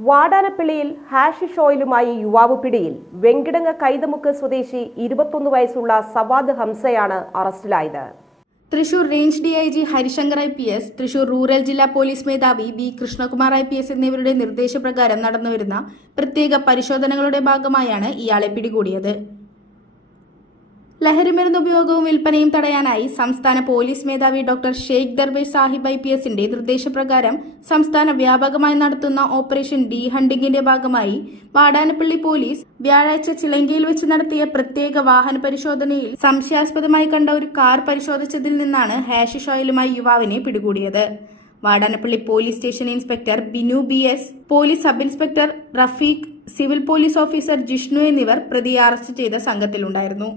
വാടാനപ്പള്ളിയിൽ hashish ഓയിലുമായി യുവാവ് പിടിയിൽ. വെങ്കിടങ്ങ് കൈതമുക്ക് സ്വദേശി 21 വയസ്സുള്ള സവാദ് ഹംസയാണ് അറസ്റ്റിലായത്. Thrissur range DIG Harishankar IPS, Thrissur rural ജില്ലാ പോലീസ് മേധാവി B. കൃഷ്ണകുമാർ IPS എന്നിവരുടെ നിർദ്ദേശപ്രകാരം നടന്നുവരുന്ന പ്രത്യേക പരിശോധനകളുടെ ഭാഗമായാണ് ഇയാളെ പിടികൂടിയത്. ലഹരിമരുന്ന് ഉപയോഗവും വിൽപ്പനയും തടയാനായി സംസ്ഥാന പോലീസ് മേധാവി ഡോക്ടർ ഷെയ്ഖ് ദർവേഷ് സാഹിബ് IPSന്റെ നിർദ്ദേശപ്രകാരം സംസ്ഥാന വ്യാപകമായി നടത്തുന്ന ഓപ്പറേഷൻ ഡി ഹണ്ടിങ്ങിന്റെ ഭാഗമായി വാടാനപ്പള്ളി പോലീസ് വ്യാഴാഴ്ച ചിലങ്കയിൽ വെച്ച് നടത്തിയ പ്രത്യേക വാഹന പരിശോധനയിൽ സംശയാസ്പദമായി കണ്ട ഒരു കാർ പരിശോധിച്ചതിൽ നിന്നാണ് ഹാഷിഷ് ഓയിലുമായി യുവാവിനെ പിടികൂടിയത്. Vadanappally police station inspector Binu BS, police sub inspector Rafeeq, civil police officer Jishnu എന്നിവർ പ്രതിയെ അറസ്റ്റ് ചെയ്ത സംഘത്തിലുണ്ടായിരുന്നു.